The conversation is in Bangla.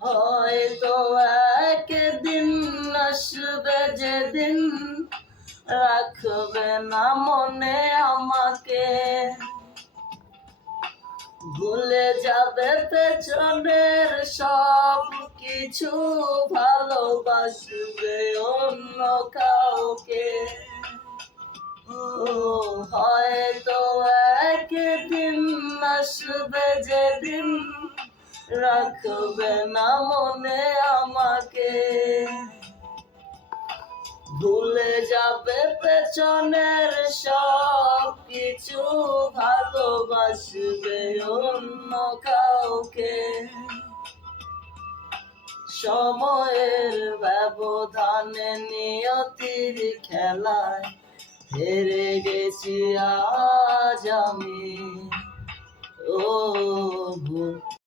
হয়তো একদিন আসবে যেদিন রাখবে না মনে আমাকে, ভুলে যাবে পেছনের সব কিছু, ভালোবাসবে অন্য কাউকে। হয়তো একদিন আসবে যেদিন রাখবে না মনে আমাকে, ভুলে যাবে পেছনের সব কিছু, ভালোবাসবে অন্য কাউকে। সময়ের ব্যবধানে নিয়তির খেলায় হেরে গেছি আজ আমি। ও